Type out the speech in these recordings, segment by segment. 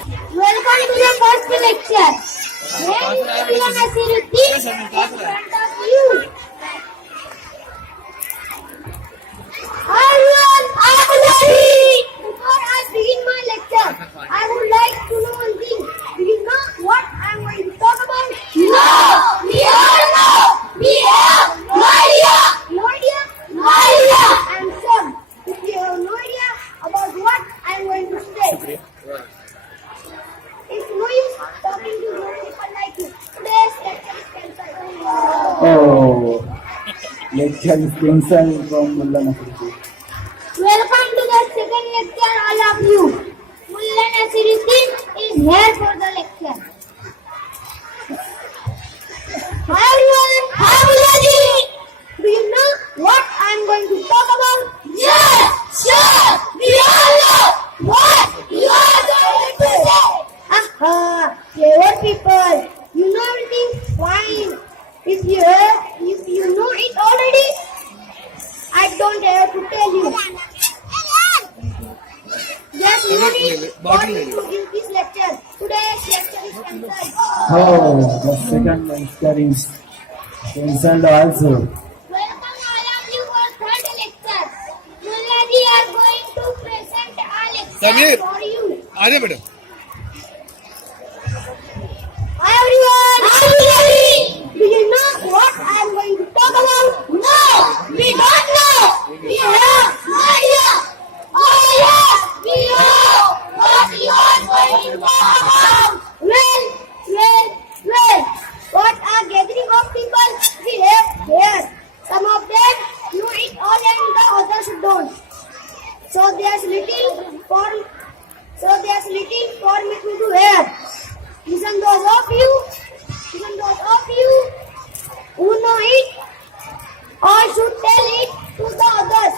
Welcome to the first lecture. Here is Mullah Nasiruddin in front of you. Everyone, I am ready. Before I begin my lecture, I would like to know one thing. Do you know what I am going to talk about? No! We all know! We have no idea! No idea? No idea! I am sure. If you have no idea about what I am going to say, it's no use talking to young people like you. Today's lecture is cancelled. Oh, lecture is cancelled from Mullah Nasiruddin. Welcome to the second lecture, all of you. Mullah Nasiruddin is here for the lecture. Hi everyone, hi Mullaji. Do you know what I am going to talk about? Yes, sure, we all know what you are going to say. Aha, clever people, you know everything fine. If you know it already, I don't have to tell you. Just no need for me to give this lecture. Today's lecture is cancelled. Oh, the second lecture is cancelled also. Welcome all of you for third lecture. Mullaji are going to present a lecture Samir. for you. आजा बेटा Hi everyone. Hi Mullaji. Do you know what I am going to talk about? No, we don't know. We have no idea. Oh yes, we know what you are going to talk about. Well. What a gathering of people we have here. Some of them know it all and the others don't. So there's little for me to do here. Listen those of you who know it or should tell it to the others.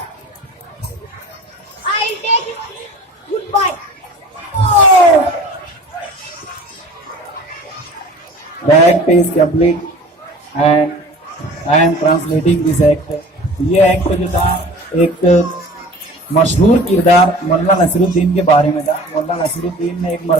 I'll take it. Goodbye. Oh. The act is complete and I am translating this act. ये act जो था एक मशहूर किरदार मुल्ला नसीरुद्दीन के बारे में था। मुल्ला नसीरुद्दीन ने एक